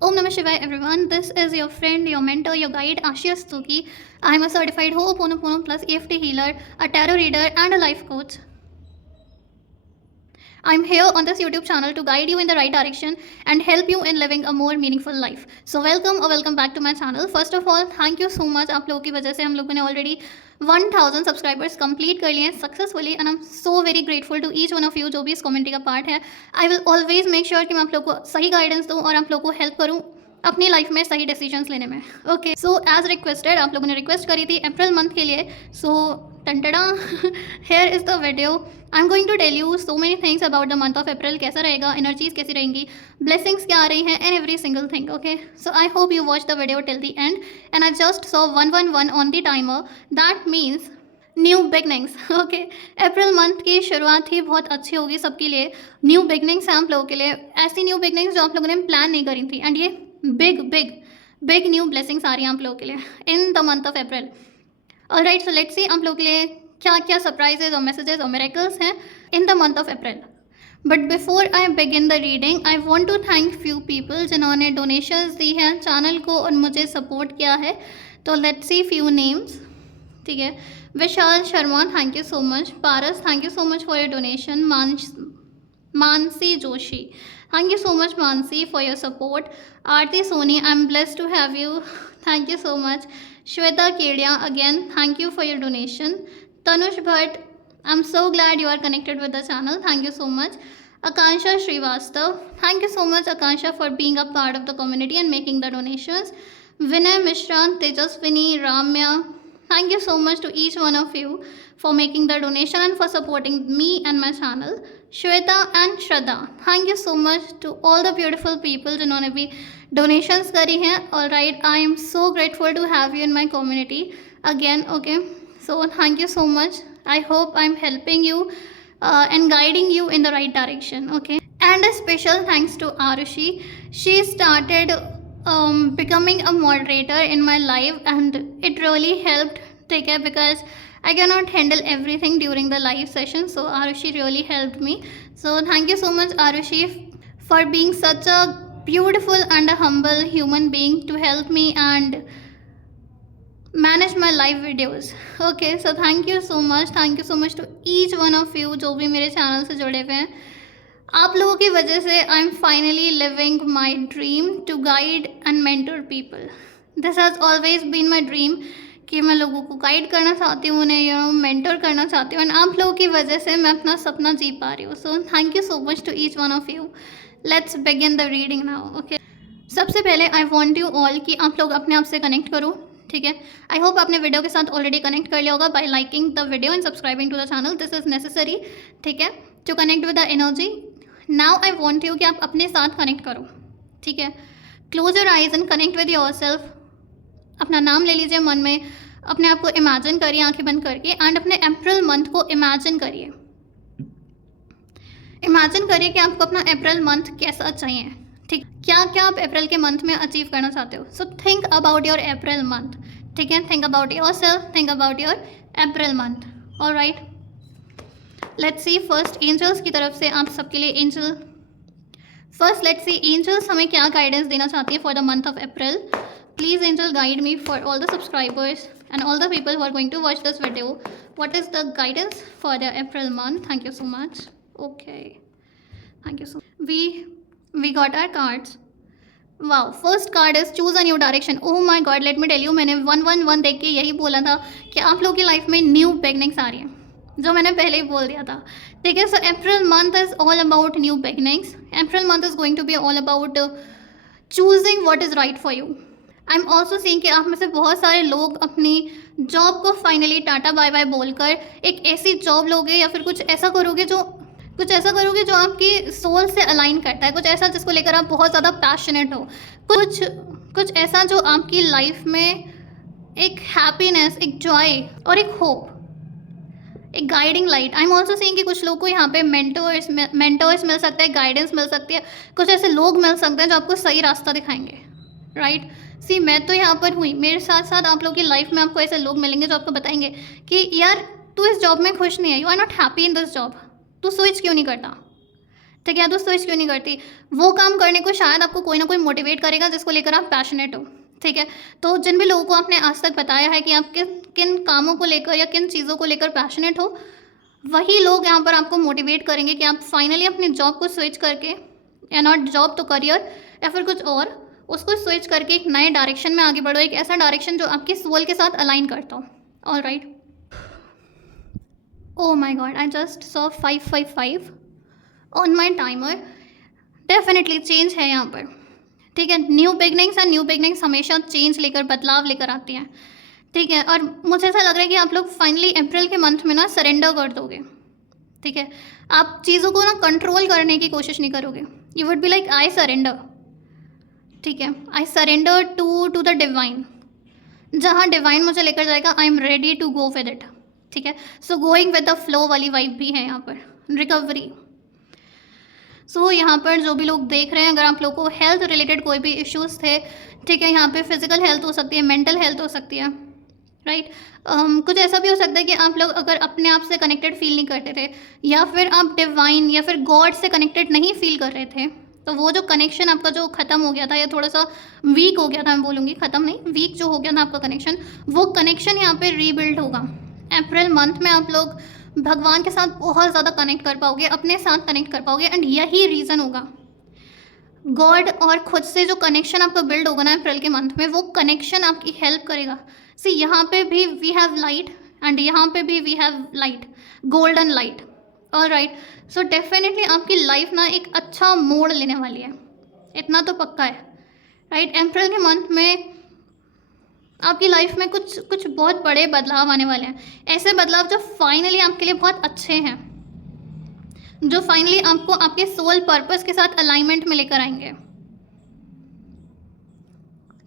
Om Namah Shivaya everyone. This is your friend, your mentor, your guide Ashia Stuki. I am a certified Ho'oponopono plus EFT healer, a tarot reader and a life coach. I'm here on this YouTube channel to guide you in the right direction and help you in living a more meaningful life. So welcome back to my channel. First of all, thank you so much. आप लोगों की वजह से हम लोगों ने already 1000 subscribers complete कर लिए हैं successfully and I am so very grateful to each one of you जो भी इस कम्युनिटी का पार्ट है. I will always make sure कि मैं आप लोग को सही गाइडेंस दूँ और आप लोग को हेल्प करूँ अपनी लाइफ में सही डिसीजंस लेने में. ओके, सो एज रिक्वेस्टेड आप लोगों ने रिक्वेस्ट करी थी अप्रैल मंथ के लिए. सो टंटड़ा here is the video. I am going to tell you so many things about the month of April. कैसा रहेगा, एनर्जीज कैसी रहेंगी, ब्लेसिंग्स क्या आ रही हैं and every single thing. Okay, so I hope you watch the video till the end and I just saw 111 on the timer. That means new beginnings. Okay, April month की शुरुआत ही बहुत अच्छी होगी सबके लिए. न्यू बिगनिंग्स हैं आप लोगों के लिए, ऐसी न्यू बिगनिंग्स जो आप लोगों ने प्लान नहीं करी थी एंड ये big big big new blessings आ रही हैं आप लोगों के लिए in the month of April. Alright, so let's see आप लोगों के लिए क्या क्या सरप्राइजेज और मैसेजेस और मिरेकल्स हैं in the month of April. But before I begin the reading I want to thank few people जिन्होंने डोनेशंस दी हैं चैनल को और मुझे सपोर्ट किया है. तो लेट्स सी फ्यू नेम्स. ठीक है, Vishal Sharma, thank you so much. Paras, thank you so much for your donation. Mansi Joshi, thank you so much Mansi for your support. Aarti Soni, I'm blessed to have you. Thank you so much. Shweta Kedia, again thank you for your donation. Tanush Bhatt, I'm so glad you are connected with the channel. Thank you so much. Akansha Srivastav, thank you so much Akansha for being a part of the community and making the donations. Vinay Mishra, Tejaswini, Ramya, thank you so much to each one of you for making the donation and for supporting me and my channel. Shweta and Shraddha, thank you so much to all the beautiful people जिन्होंने भी donations करी हैं. All right, I am so grateful to have you in my community again. Okay, so thank you so much. I hope I'm helping you and guiding you in the right direction. Okay, and a special thanks to Arushi. She started becoming a moderator in my life and it really helped. Take care, because I cannot handle everything during the live session, so Arushi really helped me. So thank you so much Arushi for being such a beautiful and a humble human being to help me and manage my live videos. Okay, so thank you so much to each one of you जो भी मेरे channel से जुड़े हुए हैं. आप लोगों की वजह से I am finally living my dream to guide and mentor people. This has always been my dream कि मैं लोगों को गाइड करना चाहती हूँ, उन्हें मेंटर करना चाहती हूँ एंड आप लोगों की वजह से मैं अपना सपना जी पा रही हूँ. So thank you so much to each one of you. Let's begin the reading now. Okay, सबसे पहले आई वॉन्ट यू ऑल कि आप लोग अपने आप से कनेक्ट करो. ठीक है, आई होप आपने वीडियो के साथ ऑलरेडी कनेक्ट कर लिया होगा by liking the video and subscribing to the channel. This is necessary. ठीक है, to connect with the energy. Now I want you कि आप अपने साथ कनेक्ट करो. ठीक है, close your eyes and connect with yourself. अपना नाम ले लीजिए मन में, अपने आप को इमेजिन करिए आंखें बंद करके एंड अपने अप्रैल मंथ को इमेजिन करिए. इमेजिन करिए कि आपको अपना अप्रैल मंथ कैसा चाहिए. ठीक, क्या क्या आप अप्रैल के मंथ में अचीव करना चाहते हो. So think about your April month. ठीक है, think about yourself, think about your April month. Alright, let's see first angels की तरफ से आप सबके लिए angel. First let's see angels हमें क्या गाइडेंस देना चाहती है for the month of April. Please angel guide me for all the subscribers and all the people who are going to watch this video. What is the guidance for the April month? Thank you so much. Okay, thank you so much. We got our cards. Wow, first card is choose a new direction. Oh my god, let me tell you, मैंने 111 देख के यही बोला था कि आप लोगों की लाइफ में न्यू बिगनिंग्स आ रही हैं, जो मैंने पहले ही बोल दिया था. ठीक है, so April month is all about new beginnings. April month is going to be all about choosing what is right for you. I am also seeing कि आप में से बहुत सारे लोग अपनी जॉब को फाइनली टाटा बाय बाय बोलकर एक ऐसी जॉब लोगे या फिर कुछ ऐसा करोगे जो आपकी सोल से अलाइन करता है, कुछ ऐसा जिसको लेकर आप बहुत ज़्यादा पैशनेट हो, कुछ ऐसा जो आपकी लाइफ में एक हैप्पीनेस, एक जॉय और एक होप, एक guiding light. I am also seeing कि कुछ लोग को यहाँ पे मेंटर्स मिल सकता है, गाइडेंस मिल सकती है, कुछ ऐसे लोग मिल सकते हैं जो आपको सही रास्ता दिखाएंगे. राइट, सी मैं तो यहाँ पर हुई, मेरे साथ साथ आप लोगों की लाइफ में आपको ऐसे लोग मिलेंगे जो आपको बताएंगे कि यार तू इस जॉब में खुश नहीं है, you are not happy in this job, तू स्विच क्यों नहीं करता. ठीक है, तो स्विच क्यों नहीं करती? वो काम करने को शायद आपको कोई ना कोई मोटिवेट करेगा जिसको लेकर आप पैशनेट हो। ठीक है, तो जिन भी लोगों को आपने आज तक बताया है कि आप किन किन कामों को लेकर या किन चीज़ों को लेकर पैशनेट हो, वही लोग यहाँ पर आपको मोटिवेट करेंगे कि आप फाइनली अपने जॉब को स्विच करके, या नॉट जॉब तो करियर या फिर कुछ और, उसको स्विच करके एक नए डायरेक्शन में आगे बढ़ो, एक ऐसा डायरेक्शन जो आपकी सोल के साथ अलाइन करता हो। All right. Oh my god, I just saw 555 on my timer. Definitely change है यहाँ पर। ठीक है, new beginnings and new beginnings हमेशा चेंज लेकर, बदलाव लेकर आती हैं। ठीक है, और मुझे ऐसा लग रहा है कि आप लोग फाइनली अप्रैल के मंथ में ना सरेंडर कर दोगे। ठीक है, आप चीज़ों को ना कंट्रोल करने की कोशिश नहीं करोगे। You would be like I surrender. ठीक है, I surrender to the divine. जहाँ डिवाइन मुझे लेकर जाएगा, I am ready to go with it. ठीक है, so going with the flow वाली वाइब भी है यहाँ पर, रिकवरी। सो यहाँ पर जो भी लोग देख रहे हैं, अगर आप लोग को हेल्थ रिलेटेड कोई भी इश्यूज़ थे, ठीक है, यहाँ पे फिजिकल हेल्थ हो सकती है, मेंटल हेल्थ हो सकती है, राइट। कुछ ऐसा भी हो सकता है कि आप लोग अगर अपने आप से कनेक्टेड फील नहीं करते थे, या फिर आप डिवाइन या फिर गॉड से कनेक्टेड नहीं फील कर रहे थे, तो वो जो कनेक्शन आपका जो ख़त्म हो गया था या थोड़ा सा वीक हो गया था, मैं बोलूँगी ख़त्म नहीं, वीक जो हो गया था आपका कनेक्शन, वो कनेक्शन यहाँ पे रीबिल्ड होगा। अप्रैल मंथ में आप लोग भगवान के साथ बहुत ज़्यादा कनेक्ट कर पाओगे, अपने साथ कनेक्ट कर पाओगे, एंड यही रीज़न होगा गॉड और खुद से जो कनेक्शन आपका बिल्ड होगा ना अप्रैल के मंथ में, वो कनेक्शन आपकी हेल्प करेगा। सी यहाँ पे भी वी हैव लाइट एंड यहाँ पे भी we have light, golden light. All right, so definitely आपकी लाइफ ना एक अच्छा मोड़ लेने वाली है, इतना तो पक्का है, राइट। अप्रैल के मंथ में आपकी लाइफ में कुछ बहुत बड़े बदलाव आने वाले हैं, ऐसे बदलाव जो फाइनली आपके लिए बहुत अच्छे हैं, जो फाइनली आपको आपके सोल पर्पस के साथ अलाइनमेंट में लेकर आएंगे।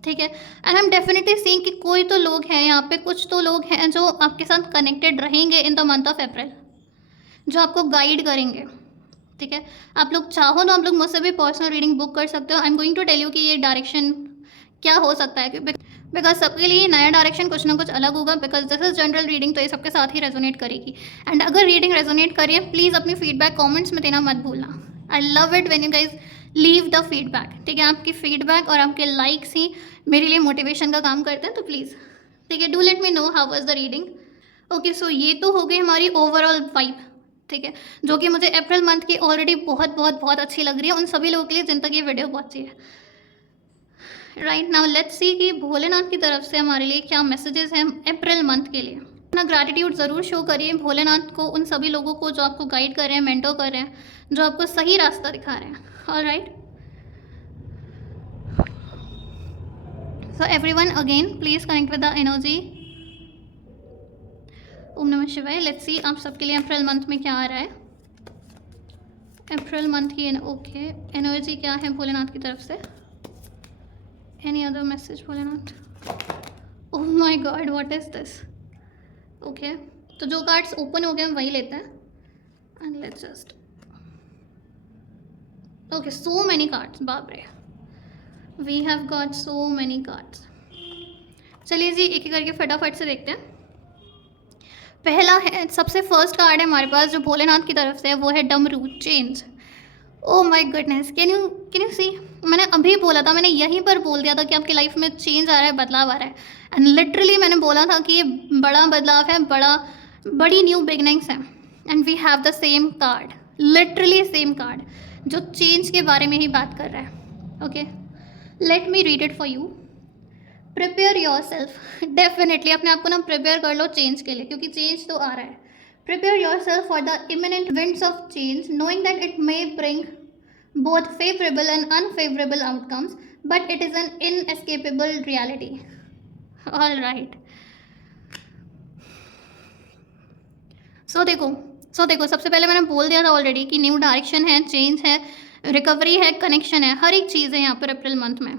ठीक है, and I am definitely seeing कि कोई तो लोग हैं यहाँ पे, कुछ तो लोग हैं जो आपके साथ कनेक्टेड रहेंगे इन द मंथ ऑफ अप्रैल, जो आपको गाइड करेंगे। ठीक है, आप लोग चाहो तो आप लोग मुझसे भी पर्सनल रीडिंग बुक कर सकते हो। I am going to tell you कि ये डायरेक्शन क्या हो सकता है, बिकॉज सबके लिए नया डायरेक्शन कुछ ना कुछ अलग होगा, because this is general reading, तो ये सबके साथ ही रेजोनेट करेगी। एंड अगर रीडिंग रेजोनेट करिए, प्लीज़ अपनी फीडबैक कमेंट्स में देना मत भूलना। I love it when you guys leave the feedback. ठीक है, आपकी फीडबैक और आपके लाइक्स ही मेरे लिए मोटिवेशन का काम करते हैं, तो प्लीज़ ठीक है, do let me know how was the reading. Okay, so ये तो हो गई हमारी ओवरऑल वाइब। ठीक है, जो कि मुझे अप्रैल मंथ की ऑलरेडी बहुत बहुत बहुत अच्छी लग रही है, उन सभी लोगों के लिए जिन तक ये वीडियो पहुंची है। राइट नाउ लेट्स सी कि भोलेनाथ की तरफ से हमारे लिए क्या मैसेजेस हैं अप्रैल मंथ के लिए। अपना ग्रैटिट्यूड ज़रूर शो करिए भोलेनाथ को, उन सभी लोगों को जो आपको गाइड कर रहे हैं, मेंटोर कर रहे हैं, जो आपको सही रास्ता दिखा रहे हैं। All right, so everyone again please connect with the energy. ओम नमः शिवाय। लेट्स सी आप सबके लिए अप्रैल मंथ में क्या आ रहा है। अप्रैल मंथ की ओके एनर्जी क्या है भोलेनाथ की तरफ से। Any other message, Bholenath? Oh my God, what is this? Okay, तो जो कार्ड्स ओपन हो गए हम वही लेते हैं, and let's just okay, so many cards, बाप रे, we have got so many cards। चलिए जी एक एक करके फटाफट से देखते हैं। पहला है, सबसे फर्स्ट कार्ड है हमारे पास जो भोलेनाथ की तरफ से है, वो है डमरू change. Oh my goodness, can you see, मैंने अभी बोला था, मैंने यहीं पर बोल दिया था कि आपकी लाइफ में चेंज आ रहा है, बदलाव आ रहा है, एंड लिटरली मैंने बोला था कि ये बड़ा बदलाव है, बड़ी न्यू बिगनिंग्स हैं, and we have the same card, literally same card जो चेंज के बारे में ही बात कर रहा है। Okay, let me read it for you. Prepare yourself, definitely अपने आप को ना प्रिपेयर कर लो चेंज के लिए, क्योंकि चेंज तो आ रहा है। Prepare yourself for the imminent winds of change, knowing that it may bring both favorable and unfavorable outcomes, but it is an inescapable reality. All right. So देखो सबसे पहले मैंने बोल दिया था ऑलरेडी कि न्यू डायरेक्शन है, चेंज है, रिकवरी है, कनेक्शन है, हर एक चीज़ है यहाँ पर अप्रैल मंथ में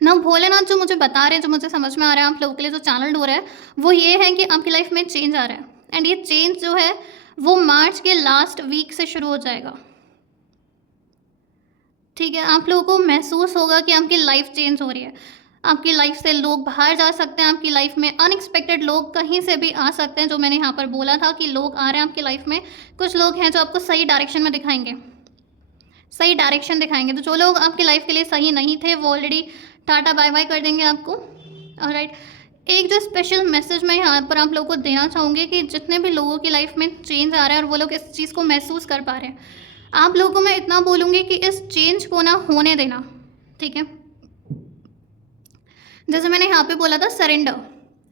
ना। भोलेनाथ जो मुझे बता रहे हैं, जो मुझे समझ में आ रहा है आप लोगों के लिए जो चैनल हो रहा है, वो ये है कि आपकी लाइफ में चेंज आ रहा है, एंड ये चेंज जो है वो मार्च के लास्ट वीक से शुरू हो जाएगा। ठीक है, आप लोगों को महसूस होगा कि आपकी लाइफ चेंज हो रही है, आपकी लाइफ से लोग बाहर जा सकते हैं, आपकी लाइफ में अनएक्सपेक्टेड लोग कहीं से भी आ सकते हैं, जो मैंने यहाँ पर बोला था कि लोग आ रहे हैं आपकी लाइफ में। कुछ लोग हैं जो आपको सही डायरेक्शन में दिखाएंगे, सही डायरेक्शन दिखाएंगे। तो जो लोग आपकी लाइफ के लिए सही नहीं थे वो ऑलरेडी टाटा बाय बाय कर देंगे आपको। ऑलराइट, एक जो स्पेशल मैसेज मैं यहाँ पर आप लोगों को देना चाहूँगी कि जितने भी लोगों की लाइफ में चेंज आ रहा है और वो लोग इस चीज़ को महसूस कर पा रहे हैं, आप लोगों को मैं इतना बोलूँगी कि इस चेंज को ना होने देना, ठीक है। जैसे मैंने यहाँ पे बोला था सरेंडर,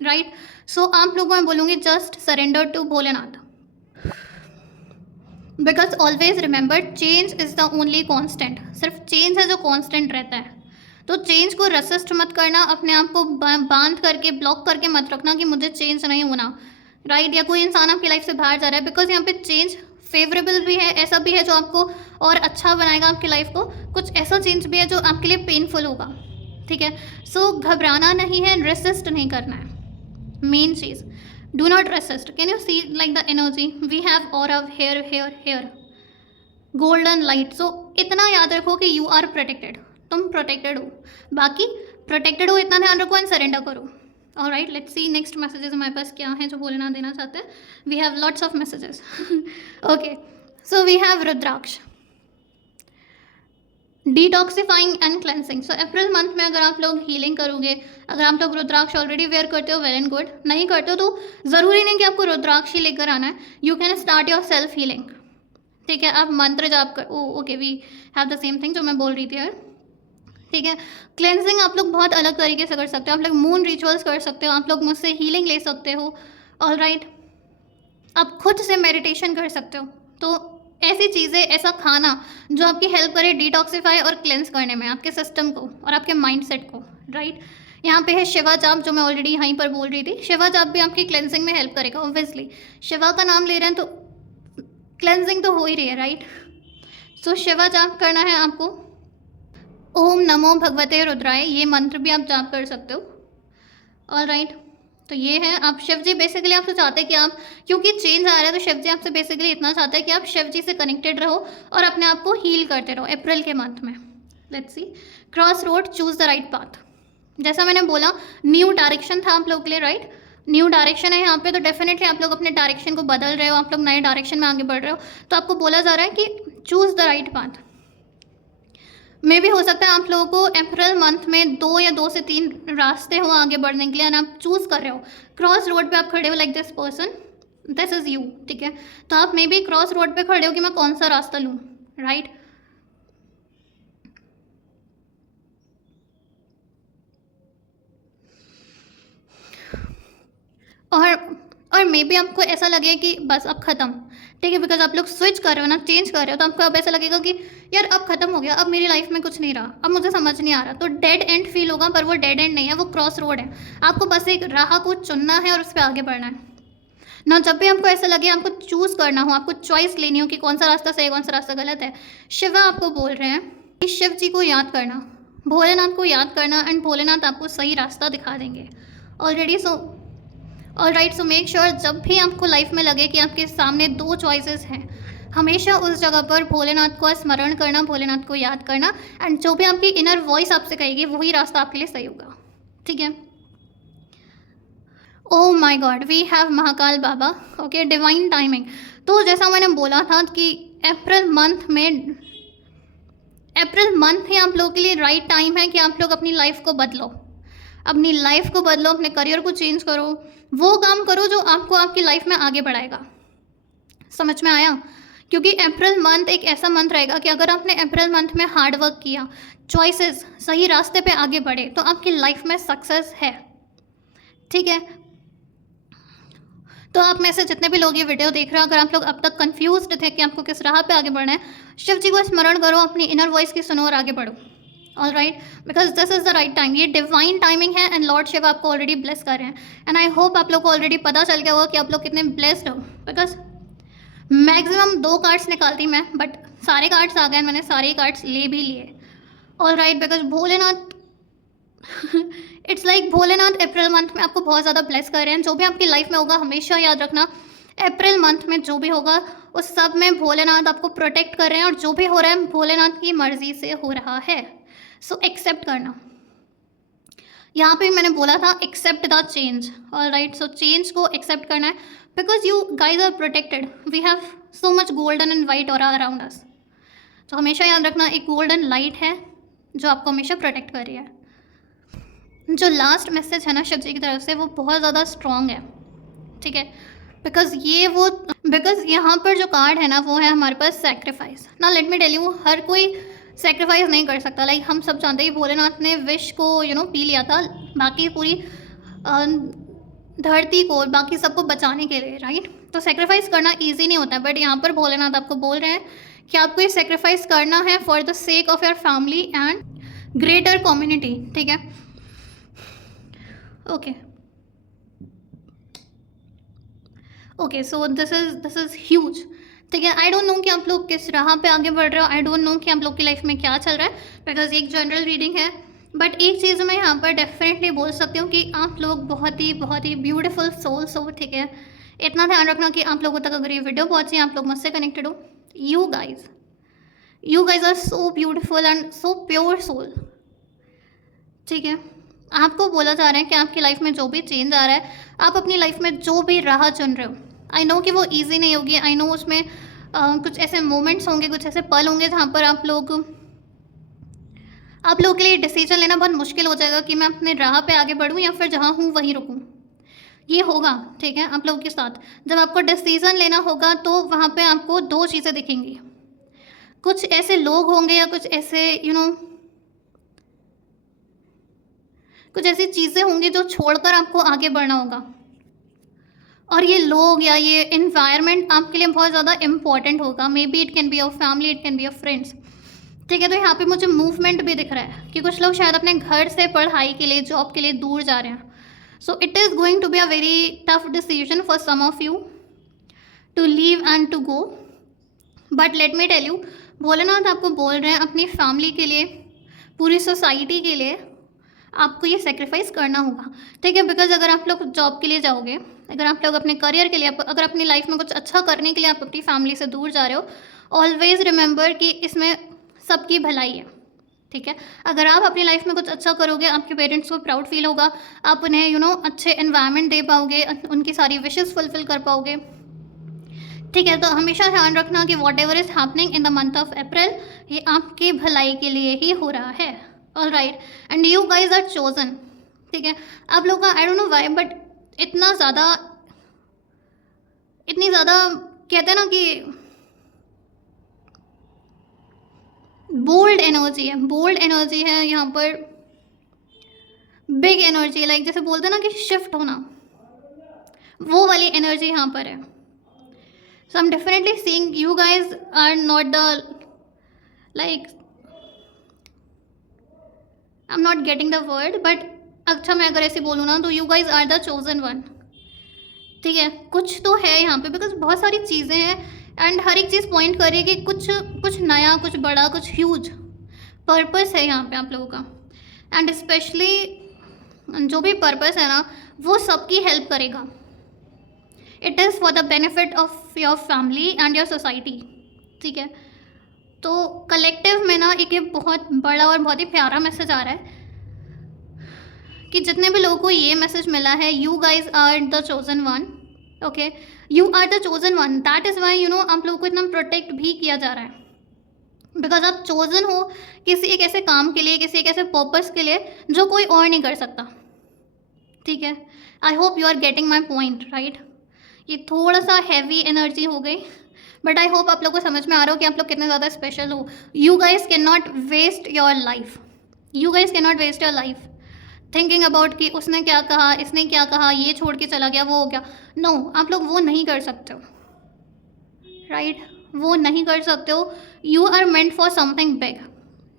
राइट। सो आप लोगों को मैं बोलूँगी just surrender to Bholenath, because always remember change is the only constant. सिर्फ चेंज है जो कॉन्स्टेंट रहता है। तो चेंज को रेसिस्ट मत करना, अपने आप को बांध करके ब्लॉक करके मत रखना कि मुझे चेंज नहीं होना, राइट। या कोई इंसान आपकी लाइफ से बाहर जा रहा है, बिकॉज यहाँ पे चेंज फेवरेबल भी है, ऐसा भी है जो आपको और अच्छा बनाएगा आपकी लाइफ को, कुछ ऐसा चेंज भी है जो आपके लिए पेनफुल होगा, ठीक है। सो घबराना नहीं है, रेसिस्ट नहीं करना है, मेन चीज़। Do not resist. Can you see like the energy we have और of here here here golden light. So इतना याद रखो कि यू आर प्रोटेक्टेड, तुम प्रोटेक्टेड हो, बाकी प्रोटेक्टेड हो इतना ध्यान रखो एंड सरेंडर करो। Alright, let's see next messages हमारे पास क्या हैं जो भोलेनाथ देना चाहते हैं। We have lots of messages. Okay, so we have rudraksha, detoxifying and cleansing. So April month में अगर आप लोग हीलिंग करोगे, अगर आप लोग रुद्राक्ष ऑलरेडी वेयर करते हो, वेल एंड गुड। नहीं करते हो तो ज़रूरी नहीं कि आपको रुद्राक्ष ही लेकर आना है, you can start your self healing, ठीक है। आप मंत्र जाप कर, okay we have the same thing जो मैं बोल रही थी यार, ठीक है। क्लेंजिंग आप लोग बहुत अलग तरीके से कर सकते हो, आप लोग मून रिचुअल्स कर सकते हो, आप लोग मुझसे हीलिंग ले सकते हो, ऑलराइट। आप खुद से मेडिटेशन कर सकते हो। तो ऐसी चीज़ें, ऐसा खाना जो आपकी हेल्प करे डिटॉक्सिफाई और क्लेंस करने में आपके सिस्टम को और आपके माइंडसेट को, राइट। यहाँ पे है शिवा जाप जो मैं ऑलरेडी यहीं पर बोल रही थी। शिवा जाप भी आपकी क्लेंसिंग में हेल्प करेगा ऑब्वियसली, शिवा का नाम ले रहे हैं तो क्लेंजिंग तो हो ही रही है, राइट। सो शिवा जाप करना है आपको, ओम नमो भगवते रुद्राय, ये मंत्र भी आप जाप कर सकते हो, ऑलराइट। तो ये है, आप शिव जी बेसिकली आपसे चाहते हैं कि आप, क्योंकि चेंज आ रहा है तो शिव जी आपसे बेसिकली इतना चाहते हैं कि आप शिव जी से कनेक्टेड रहो और अपने आप को हील करते रहो अप्रैल के मंथ में। Let's see, cross road, choose the right path. जैसा मैंने बोला न्यू डायरेक्शन था आप लोग के लिए, राइट। न्यू डायरेक्शन है यहाँ पे, तो डेफिनेटली आप लोग अपने डायरेक्शन को बदल रहे हो, आप लोग नए डायरेक्शन में आगे बढ़ रहे हो, तो आपको बोला जा रहा है कि चूज़ द राइट पाथ। मे भी हो सकता है आप लोगों को अप्रैल मंथ में 2 या 2 से 3 रास्ते हो आगे बढ़ने के लिए, एंड आप चूज़ कर रहे हो। क्रॉस रोड पे आप खड़े हो like this person, this is you, ठीक है। तो आप मे बी क्रॉस रोड पे खड़े हो कि मैं कौन सा रास्ता लूँ, राइट। और मे बी आपको ऐसा लगे कि बस अब ख़त्म, ठीक है, बिकॉज आप लोग स्विच कर रहे हो ना, चेंज कर रहे हो, तो आपको अब ऐसा लगेगा कि यार अब खत्म हो गया, अब मेरी लाइफ में कुछ नहीं रहा, अब मुझे समझ नहीं आ रहा, तो डेड एंड फील होगा, पर वो डेड एंड नहीं है, वो क्रॉस रोड है। आपको बस एक राह को चुनना है और उस पर आगे बढ़ना है ना। जब भी आपको ऐसा लगे, आपको चूज़ करना हो, आपको चॉइस लेनी हो कि कौन सा रास्ता सही, कौन सा रास्ता गलत है, शिवा आपको बोल रहे हैं कि शिव जी को याद करना, भोलेनाथ को याद करना, एंड भोलेनाथ आपको सही रास्ता दिखा देंगे already. So alright, so make sure जब भी आपको लाइफ में लगे कि आपके सामने 2 चॉइसेस हैं, हमेशा उस जगह पर भोलेनाथ को स्मरण करना, भोलेनाथ को याद करना, एंड जो भी आपकी इनर वॉइस आपसे कहेगी वही रास्ता आपके लिए सही होगा, ठीक है। Oh my god, we have Mahakal Baba, okay, divine timing. तो जैसा मैंने बोला था कि अप्रैल मंथ ही आप लोगों के लिए राइट टाइम है कि आप लोग अपनी लाइफ को बदलो, अपनी लाइफ को बदलो, अपने करियर को चेंज करो, वो काम करो जो आपको आपकी लाइफ में आगे बढ़ाएगा। समझ में आया? क्योंकि अप्रैल मंथ एक ऐसा मंथ रहेगा कि अगर आपने अप्रैल मंथ में हार्ड वर्क किया, चॉइसेस, सही रास्ते पे आगे बढ़े, तो आपकी लाइफ में सक्सेस है, ठीक है। तो आप में से जितने भी लोग ये वीडियो देख रहे हो, अगर आप लोग अब तक कंफ्यूज्ड थे कि आपको किस राह पे आगे बढ़ना है, शिव जी को स्मरण करो, अपनी इनर वॉइस की सुनो और आगे बढ़ो, all right, because this is the right time. ये डिवाइन टाइमिंग है एंड लॉर्ड शिव आपको ऑलरेडी ब्लेस कर रहे हैं, एंड आई होप आप लोग को ऑलरेडी पता चल गया होगा कि आप लोग कितने ब्लेस्ड हो, बिकॉज मैक्सिमम 2 कार्ड्स निकालती मैं, बट सारे कार्ड्स आ गए, मैंने सारे कार्ड्स ले भी लिए, all right, because Bholenath it's like Bholenath April month में आपको बहुत ज़्यादा ब्लेस कर रहे हैं। जो भी आपकी लाइफ में होगा, हमेशा याद रखना, अप्रैल मंथ में जो भी होगा उस सब में भोलेनाथ आपको प्रोटेक्ट कर रहे हैं, और जो भी हो रहा है भोलेनाथ की मर्जी से हो रहा है। सो एक्सेप्ट करना, यहाँ पे मैंने बोला था accept the change, all right. So change को एक्सेप्ट करना है, because you guys are protected, we have so much golden and white aura around us. तो हमेशा याद रखना एक गोल्डन लाइट है जो आपको हमेशा प्रोटेक्ट कर रही है। जो लास्ट मैसेज है ना शिव जी की तरफ से, वो बहुत ज़्यादा स्ट्रॉन्ग है, ठीक है। बिकॉज यहाँ पर जो कार्ड है ना वो है हमारे पास सेक्रीफाइस। ना लेट मी टेल यू, हर कोई सेक्रीफाइस नहीं कर सकता। लाइक हम सब जानते हैं कि भोलेनाथ ने विश को पी लिया था बाकी पूरी धरती को, बाकी सबको बचाने के लिए, राइट। तो सेक्रीफाइस करना ईजी नहीं होता है, बट यहाँ पर भोलेनाथ आपको बोल रहे हैं कि आपको ये सेक्रीफाइस करना है for the sake of your family and greater community, ठीक है। Okay so this is huge, ठीक है। आई डोंट नो कि आप लोग किस राह पे आगे बढ़ रहे हो, आई डोंट नो कि आप लोग की लाइफ में क्या चल रहा है, बिकॉज एक जनरल रीडिंग है। बट एक चीज़ मैं यहाँ पर डेफिनेटली बोल सकती हूँ कि आप लोग बहुत ही ब्यूटीफुल सोल्स हो, ठीक है। इतना ध्यान रखना कि आप लोगों तक अगर ये वीडियो पहुँचे, आप लोग मुझसे कनेक्टेड हो, you guys are so beautiful and so pure soul, ठीक है। आपको बोला जा रहा है कि आपकी लाइफ में जो भी चेंज आ रहा है, आप अपनी लाइफ में जो भी राह चुन रहे हो, आई नो कि वो ईजी नहीं होगी, आई नो उसमें कुछ ऐसे मोमेंट्स होंगे, कुछ ऐसे पल होंगे जहाँ पर आप लोगों के लिए डिसीजन लेना बहुत मुश्किल हो जाएगा कि मैं अपने राह पे आगे बढ़ूँ या फिर जहाँ हूँ वहीं रुकूँ। ये होगा, ठीक है। आप लोगों के साथ जब आपको डिसीज़न लेना होगा तो वहाँ पे आपको दो चीज़ें दिखेंगी। कुछ ऐसे लोग होंगे या कुछ ऐसे कुछ ऐसी चीज़ें होंगी जो छोड़कर आपको आगे बढ़ना होगा, और ये लोग या ये इन्वायरमेंट आपके लिए बहुत ज़्यादा इम्पॉर्टेंट होगा। May be it can be your family, it can be your friends, ठीक है। तो यहाँ पे मुझे मूवमेंट भी दिख रहा है कि कुछ लोग शायद अपने घर से पढ़ाई के लिए, जॉब के लिए दूर जा रहे हैं। So it is going to be a very tough decision for some of you to leave and to go, but let me tell you, Bholenath आपको बोल रहे हैं अपनी फैमिली के लिए, पूरी सोसाइटी के लिए आपको ये सेक्रीफाइस करना होगा, ठीक है। बिकॉज अगर आप लोग जॉब के लिए जाओगे, अगर आप लोग अपने करियर के लिए, अगर अपनी लाइफ में कुछ अच्छा करने के लिए आप अपनी फैमिली से दूर जा रहे हो, ऑलवेज रिमेंबर कि इसमें सबकी भलाई है, ठीक है। अगर आप अपनी लाइफ में कुछ अच्छा करोगे, आपके पेरेंट्स को प्राउड फील होगा, आप उन्हें अच्छे एनवायरनमेंट दे पाओगे, उनकी सारी विशेज़ फुलफिल कर पाओगे, ठीक है। तो हमेशा ध्यान रखना कि whatever is happening in the month of April, ये आपकी भलाई के लिए ही हो रहा है, all right. And you guys are chosen, ठीक है। आप लोग का I don't know why, but इतनी ज़्यादा कहते हैं ना कि बोल्ड एनर्जी है यहाँ पर, बिग एनर्जी, लाइक जैसे बोलते हैं ना कि शिफ्ट होना, वो वाली एनर्जी यहाँ पर है। So I am definitely seeing you guys are not the like, I am not getting the word, but अच्छा मैं अगर ऐसे बोलूँ ना तो you guys are the chosen one, ठीक है। कुछ तो है यहाँ पे, बिकॉज बहुत सारी चीज़ें हैं एंड हर एक चीज़ पॉइंट कर रही है कि कुछ नया, कुछ बड़ा, कुछ ह्यूज पर्पस है यहाँ पे आप लोगों का। एंड स्पेशली जो भी पर्पस है ना वो सबकी हेल्प करेगा। It is for the benefit of your family and your society, ठीक है। तो कलेक्टिव में ना एक ये बहुत बड़ा और बहुत ही प्यारा मैसेज आ रहा है कि जितने भी लोगों को ये मैसेज मिला है, you guys are the chosen one, okay, you are the chosen one. That is why आप लोगों को इतना प्रोटेक्ट भी किया जा रहा है, बिकॉज आप चोजन हो किसी एक ऐसे काम के लिए, किसी एक ऐसे पर्पस के लिए जो कोई और नहीं कर सकता, ठीक है। I hope you are getting my point, right. ये थोड़ा सा हैवी एनर्जी हो गई, बट आई होप आप लोग को समझ में आ रहा हो कि आप लोग कितने ज़्यादा स्पेशल हो। You guys can not waste your life, you guys can not waste your life thinking about कि उसने क्या कहा, इसने क्या कहा, ये छोड़ के चला गया, वो हो गया। नो, आप लोग वो नहीं कर सकते हो, राइट, वो नहीं कर सकते हो। You are meant for something big,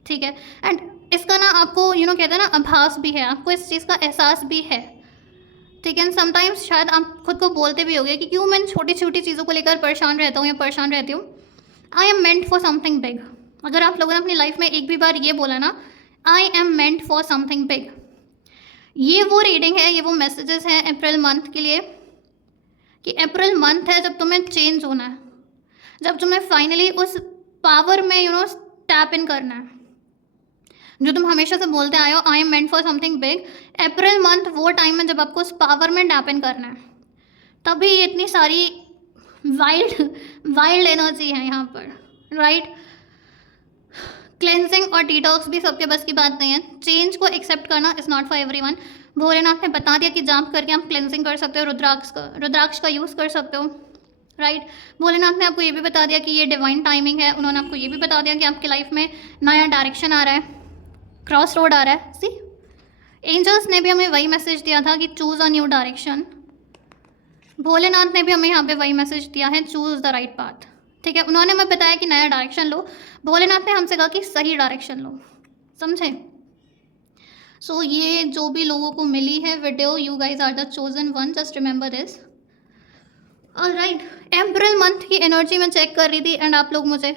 ठीक है। एंड इसका ना आपको कहते हैं ना आभास भी है, आपको इस चीज़ का एहसास भी है, ठीक है। एंड समटाइम्स शायद आप खुद को बोलते भी होगे कि क्यों मैं छोटी छोटी चीज़ों को लेकर परेशान रहता हूँ या परेशान रहती हूँ। I am meant for something big. अगर आप लोगों ने अपनी लाइफ में एक भी बार ये बोला ना, I am meant for something big, ये वो रीडिंग है, ये वो मैसेजेस हैं अप्रैल मंथ के लिए, कि अप्रैल मंथ है जब तुम्हें चेंज होना है, जब तुम्हें फाइनली उस पावर में टैप इन करना है जो तुम हमेशा से बोलते आए हो, I am meant for something big. April month वो टाइम है जब आपको उस पावर में टैप इन करना है, तभी इतनी सारी वाइल्ड एनर्जी है यहाँ पर, राइट। क्लेंजिंग और डिटॉक्स भी सबके बस की बात नहीं है। चेंज को एक्सेप्ट करना is not for everyone. Bholenath ने बता दिया कि जाप करके आप क्लेंजिंग कर सकते हो, रुद्राक्ष का यूज़ कर सकते हो, राइट। भोलेनाथ ने आपको ये भी बता दिया कि ये डिवाइन टाइमिंग है। उन्होंने आपको ये भी बता दिया कि आपकी लाइफ में नया डायरेक्शन आ रहा है, क्रॉस रोड आ रहा है। सी, एंजल्स ने भी हमें वही मैसेज दिया था कि choose a new direction. Bholenath ने भी हमें यहाँ पे वही मैसेज दिया है, चूज़ द राइट पाथ। ठीक है, उन्होंने हमें बताया कि नया डायरेक्शन लो। भोलेनाथ ने हमसे कहा कि सही डायरेक्शन लो, समझे। सो ये जो भी लोगों को मिली है video, you guys are the chosen one, just remember this. Alright, April month की एनर्जी मैं चेक कर रही थी एंड आप लोग मुझे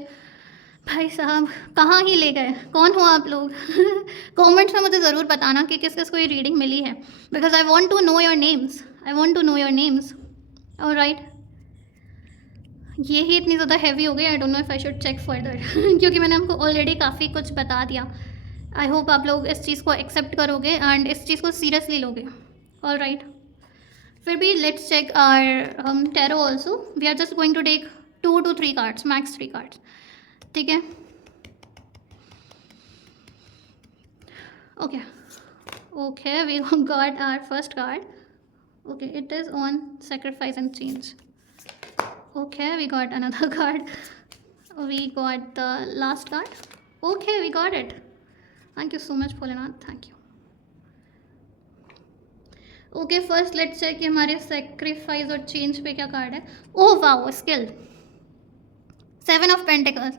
भाई साहब कहाँ ही ले गए। कौन हो आप लोग? कमेंट्स में मुझे ज़रूर बताना कि किस किस को ये रीडिंग मिली है, because I want to know your names, I want to know your names. Alright, ये ही इतनी ज़्यादा हैवी हो गई, I don't know if I should check further क्योंकि मैंने आपको ऑलरेडी काफ़ी कुछ बता दिया। आई होप आप लोग इस चीज़ को एक्सेप्ट करोगे एंड इस चीज़ को सीरियसली लोगे। ऑलराइट, फिर भी let's check our tarot also. We are just going to take 2 to 3 cards, max 3 cards, ठीक है। Okay okay, we got our first card. Okay, it is on sacrifice and change. Okay, we got another card. We got the last card. Okay, we got it. Thank you so much, Bholenath. Thank you. Okay, first let's check कि हमारे sacrifice और change पे क्या card है। Oh wow, skill. 7 of Pentacles.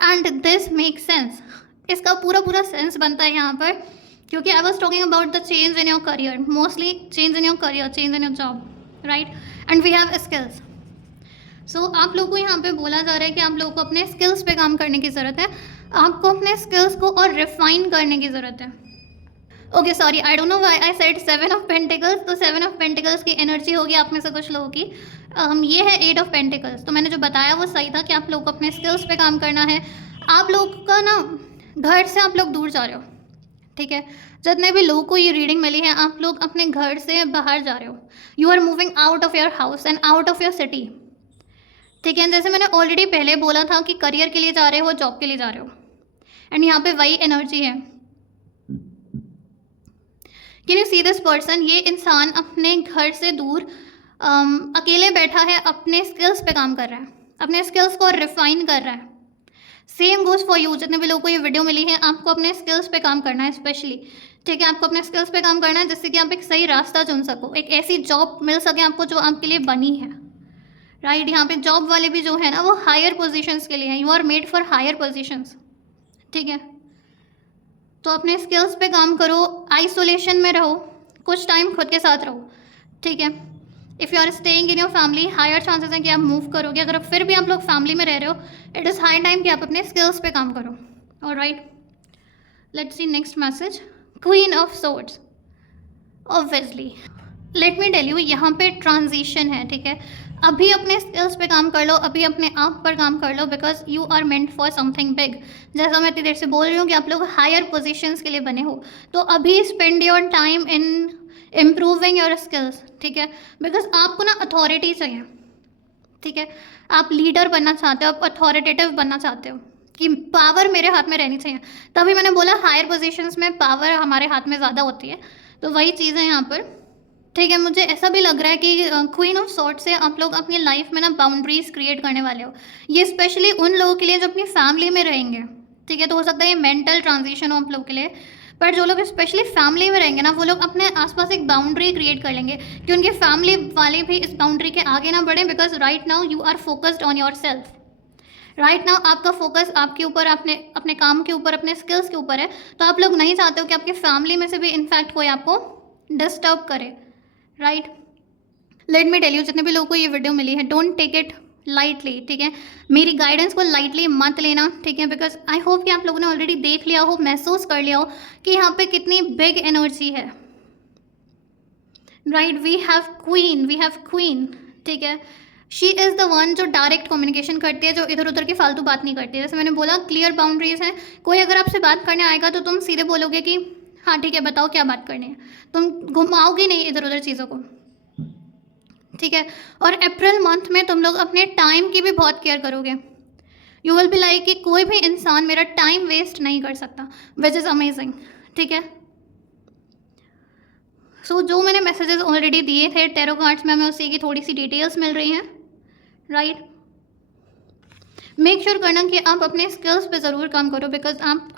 And this makes sense. इसका पूरा पूरा sense बनता है यहाँ पर, क्योंकि I was talking about the change in your career. Mostly change in your career, change in your job, right? And we have skills. सो आप लोगों को यहाँ पे बोला जा रहा है कि आप लोगों को अपने स्किल्स पे काम करने की ज़रूरत है। आपको अपने स्किल्स को और रिफाइन करने की ज़रूरत है। Okay sorry, I don't know why I said 7 of Pentacles। तो 7 of Pentacles की एनर्जी होगी आप में से कुछ लोगों की। ये है 8 of Pentacles। तो मैंने जो बताया वो सही था कि आप लोग को अपने स्किल्स पे काम करना है। आप लोग का ना घर से आप लोग दूर जा रहे हो, ठीक है। जितने भी लोगों को ये रीडिंग मिली है, आप लोग अपने घर से बाहर जा रहे हो। You are moving out of your house and out of your city, ठीक है। जैसे मैंने ऑलरेडी पहले बोला था कि करियर के लिए जा रहे हो, जॉब के लिए जा रहे हो, एंड यहाँ पे वही एनर्जी है। Can you see this person? ये इंसान अपने घर से दूर अकेले बैठा है, अपने स्किल्स पे काम कर रहा है, अपने स्किल्स को रिफाइन कर रहा है। सेम गोज फॉर यू, जितने भी लोगों को ये वीडियो मिली है, आपको अपने स्किल्स पे काम करना है स्पेशली, ठीक है। आपको अपने स्किल्स पे काम करना है जिससे कि आप एक सही रास्ता चुन सको, एक ऐसी जॉब मिल सके आपको जो आपके लिए बनी है, राइट। यहाँ पे जॉब वाले भी जो है ना वो हायर पोजीशंस के लिए हैं। You are made for higher positions, ठीक है। तो अपने स्किल्स पे काम करो, आइसोलेशन में रहो, कुछ टाइम खुद के साथ रहो, ठीक है। If you are staying in your family, higher chances हैं कि आप मूव करोगे। अगर फिर भी आप लोग फैमिली में रह रहे हो, इट इज़ हाई टाइम कि आप अपने स्किल्स पे काम करो। Alright, let's see next message. Queen of swords, obviously let me tell you, यहाँ पे ट्रांजिशन है, ठीक है। अभी अपने स्किल्स पे काम कर लो, अभी अपने आप पर काम कर लो, because you are meant for something big. जैसा मैं इतनी देर से बोल रही हूँ कि आप लोग हायर पोजीशंस के लिए बने हो, तो अभी spend your time in improving your skills, ठीक है। बिकॉज आपको ना अथॉरिटी चाहिए, ठीक है। आप लीडर बनना चाहते हो, आप अथॉरिटेटिव बनना चाहते हो कि पावर मेरे हाथ में रहनी चाहिए। तभी मैंने बोला हायर पोजीशंस में पावर हमारे हाथ में ज़्यादा होती है, तो वही चीज़ है यहाँ पर, ठीक है। मुझे ऐसा भी लग रहा है कि क्वीन ऑफ सॉर्ड्स से आप लोग अपनी लाइफ में ना बाउंड्रीज क्रिएट करने वाले हो। ये स्पेशली उन लोगों के लिए जो अपनी फैमिली में रहेंगे, ठीक है। तो हो सकता है ये मेंटल ट्रांजिशन हो आप लोग के लिए, पर जो लोग स्पेशली फैमिली में रहेंगे ना, वो लोग अपने आसपास एक बाउंड्री क्रिएट कर लेंगे कि उनके फैमिली वाले भी इस बाउंड्री के आगे ना बढ़ें। Because right now you are focused on yourself, right now आपका फोकस आपके ऊपर, अपने काम के ऊपर, अपने स्किल्स के ऊपर है। तो आप लोग नहीं चाहते हो कि आपके फैमिली में से भी इनफैक्ट कोई आपको डिस्टर्ब करे, right. Let me tell you, जितने भी लोगों को ये वीडियो मिली है, डोंट टेक इट लाइटली, ठीक है। मेरी गाइडेंस को लाइटली मत लेना, ठीक है। बिकॉज आई होप कि आप लोगों ने ऑलरेडी देख लिया हो, महसूस कर लिया हो कि यहाँ पे कितनी बिग एनर्जी है, राइट। वी हैव क्वीन, ठीक है। शी इज़ द वन जो डायरेक्ट कम्युनिकेशन करती है, जो इधर उधर की फालतू बात नहीं करती है। जैसे मैंने बोला, क्लियर बाउंड्रीज हैं। कोई अगर आपसे बात करने आएगा तो तुम सीधे बोलोगे कि हाँ ठीक है, बताओ क्या बात करनी है। तुम घुमाओगे नहीं इधर उधर चीज़ों को, ठीक है। और अप्रैल मंथ में तुम लोग अपने टाइम की भी बहुत केयर करोगे, यू विल बी लाइक कि कोई भी इंसान मेरा टाइम वेस्ट नहीं कर सकता, विच इज़ अमेजिंग। ठीक है, सो जो मैंने मैसेजेस ऑलरेडी दिए थे टैरो कार्ड्स में, हमें उसी की थोड़ी सी डिटेल्स मिल रही हैं, राइट। मेक श्योर करना कि आप अपने स्किल्स पे ज़रूर काम करो, बिकॉज आप,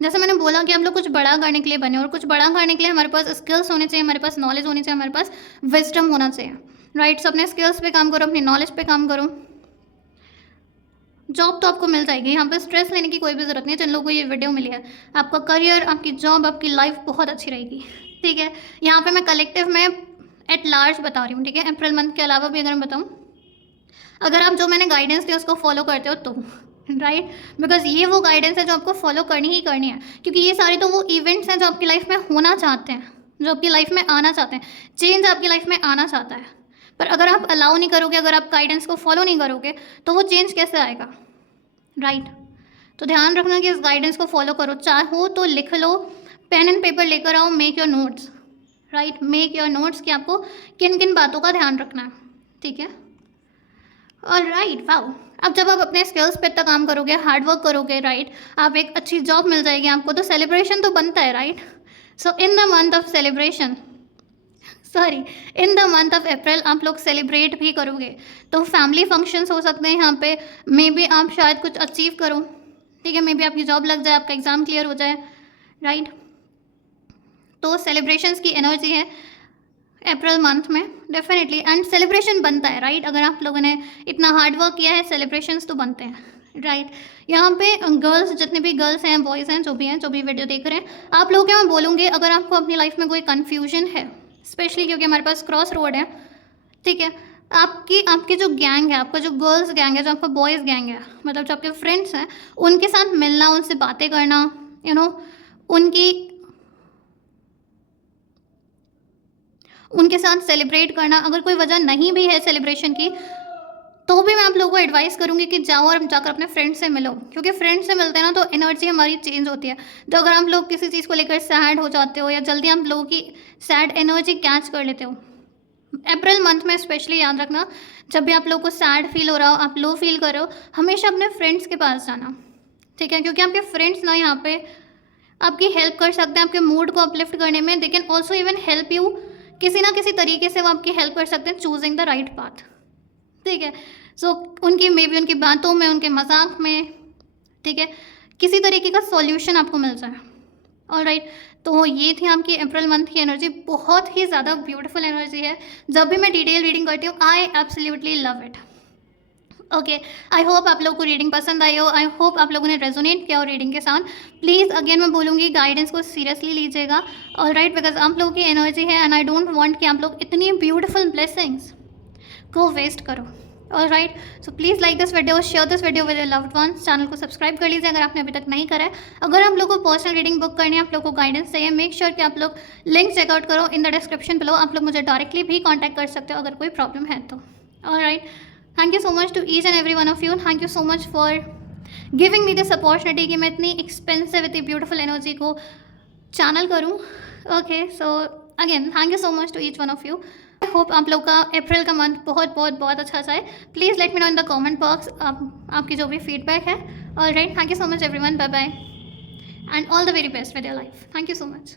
जैसे मैंने बोला कि हम लोग कुछ बड़ा करने के लिए बने, और कुछ बड़ा करने के लिए हमारे पास स्किल्स होने चाहिए, हमारे पास नॉलेज होनी चाहिए, हमारे पास विजडम होना चाहिए, राइट। सो अपने स्किल्स पे काम करो, अपनी नॉलेज पे काम करो। जॉब तो आपको मिल जाएगी, यहाँ पे स्ट्रेस लेने की कोई भी ज़रूरत नहीं है। जिन लोगों को ये वीडियो मिली है, आपका करियर, आपकी जॉब, आपकी लाइफ बहुत अच्छी रहेगी। ठीक है, यहाँ पे मैं कलेक्टिव में एट लार्ज बता रही हूँ। ठीक है, अप्रैल मंथ के अलावा भी अगर मैं बताऊँ, अगर आप जो मैंने गाइडेंस दी उसको फॉलो करते हो तो, राइट, बिकॉज ये वो गाइडेंस है जो आपको फॉलो करनी ही करनी है, क्योंकि ये सारे तो वो इवेंट्स हैं जो आपकी लाइफ में होना चाहते हैं, जो आपकी लाइफ में आना चाहते हैं, चेंज आपकी लाइफ में आना चाहता है। पर अगर आप अलाउ नहीं करोगे, अगर आप गाइडेंस को फॉलो नहीं करोगे, तो वो चेंज कैसे आएगा, राइट। तो ध्यान रखना कि इस गाइडेंस को फॉलो करो, चाहो तो लिख लो, पेन एंड पेपर लेकर आओ, make your notes, right, make your notes कि आपको किन किन बातों का ध्यान रखना है। ठीक है, और राइट, वाओ। अब जब आप अपने स्किल्स पे इतना काम करोगे, हार्डवर्क करोगे, राइट, आप एक अच्छी जॉब मिल जाएगी आपको, तो सेलिब्रेशन तो बनता है, right. So in the month of celebration, sorry, in the month of अप्रैल आप लोग सेलिब्रेट भी करोगे, तो फैमिली फंक्शंस हो सकते हैं यहाँ पे, मे बी आप शायद कुछ अचीव करो। ठीक है, मे बी आपकी जॉब लग जाए, आपका एग्ज़ाम क्लियर हो जाए, राइट। तो सेलिब्रेशंस की एनर्जी है अप्रैल मंथ में डेफिनेटली, एंड सेलिब्रेशन बनता है, राइट। अगर आप लोगों ने इतना हार्ड वर्क किया है, सेलिब्रेशंस तो बनते हैं, राइट। यहाँ पे गर्ल्स, जितने भी गर्ल्स हैं, बॉयज़ हैं, जो भी वीडियो देख रहे हैं, आप लोगों के मैं बोलूँगी, अगर आपको अपनी लाइफ में कोई कन्फ्यूजन है, स्पेशली क्योंकि हमारे पास क्रॉस रोड है, ठीक है, आपकी जो गैंग है, आपका जो गर्ल्स गैंग है, जो आपका बॉयज़ गैंग है, मतलब जो आपके फ्रेंड्स हैं, उनके साथ मिलना, उनसे बातें करना, उनके साथ सेलिब्रेट करना। अगर कोई वजह नहीं भी है सेलिब्रेशन की, तो भी मैं आप लोगों को एडवाइस करूँगी कि जाओ और जाकर अपने फ्रेंड से मिलो, क्योंकि फ्रेंड से मिलते हैं ना, तो एनर्जी हमारी चेंज होती है। तो अगर आप लोग किसी चीज़ को लेकर सैड हो जाते हो, या जल्दी आप लोगों की सैड एनर्जी कैच कर लेते हो, अप्रैल मंथ में स्पेशली याद रखना, जब भी आप लोग को सैड फील हो रहा हो, आप लो फील कर रहे हो, हमेशा अपने फ्रेंड्स के पास जाना। ठीक है, क्योंकि आपके फ्रेंड्स ना यहाँ पे आपकी हेल्प कर सकते हैं, आपके मूड को अपलिफ्ट करने में। They can also even help you, किसी ना किसी तरीके से वो आपकी हेल्प कर सकते हैं चूजिंग द राइट पाथ। ठीक है, सो उनकी मे बी उनकी बातों में, उनके मजाक में, ठीक है, किसी तरीके का सॉल्यूशन आपको मिल जाए। ऑल राइट, तो ये थी आपकी अप्रैल मंथ की एनर्जी, बहुत ही ज़्यादा ब्यूटीफुल एनर्जी है। जब भी मैं डिटेल रीडिंग करती हूँ, I absolutely love it. Okay, I hope आप लोगों को रीडिंग पसंद आई हो, आई होप आप लोगों ने रेजोनेट किया हो रीडिंग के साथ। प्लीज़ अगेन मैं बोलूँगी, गाइडेंस को सीरियसली लीजिएगा, ऑल राइट, बिकॉज आप लोगों की एनर्जी है, एंड आई डोंट वांट कि आप लोग इतनी ब्यूटीफुल ब्लेसिंग्स को वेस्ट करो। All right, so please like this video, share this video with your loved ones, channel को सब्सक्राइब कर लीजिए अगर आपने अभी तक नहीं करा है। अगर आप लोग को पर्सनल रीडिंग बुक करनी है, आप लोग को गाइडेंस चाहिए, मेक श्योर कि आप लोग लिंक चेकआउट करो इन द डिस्क्रिप्शन बिलो। आप लोग मुझे डायरेक्टली भी कॉन्टैक्ट कर सकते हो अगर कोई प्रॉब्लम है तो। All right, thank you so much to each and every one of you, thank you so much for giving me this opportunity कि मैं इतनी एक्सपेंसिव, इतनी ब्यूटीफुल एनर्जी को चैनल करूँ। Okay, so again thank you so much to each one of you. I hope आप लोग का अप्रैल का मंथ बहुत बहुत बहुत अच्छा जाए। Please let me know in the comment box आपकी जो भी फीडबैक है। All right, thank you so much everyone, bye bye and all the very best with your life. Thank you so much.